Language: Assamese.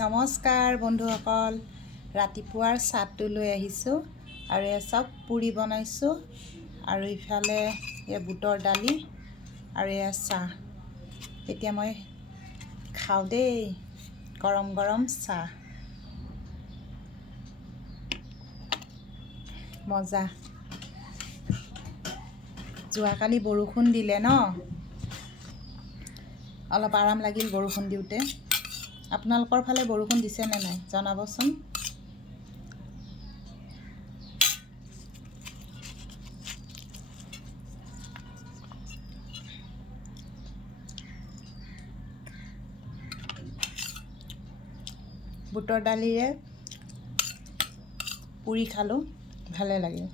নমস্কাৰ বন্ধুসকল, ৰাতিপুৱাৰ চাহটো লৈ আহিছোঁ আৰু এই চব পুৰি বনাইছোঁ আৰু ইফালে এই বুটৰ দালি আৰু এয়া চাহ। এতিয়া মই খাওঁ দেই, গৰম গৰম চাহ, মজা। যোৱাকালি বৰষুণ দিলে ন, অলপ আৰাম লাগিল বৰষুণ দিওঁতে। আপোনালোকৰ ফালে বৰষুণ দিছে নে নাই জনাবচোন। বুটৰ দালিৰে পুৰি খালোঁ, ভালে লাগিল।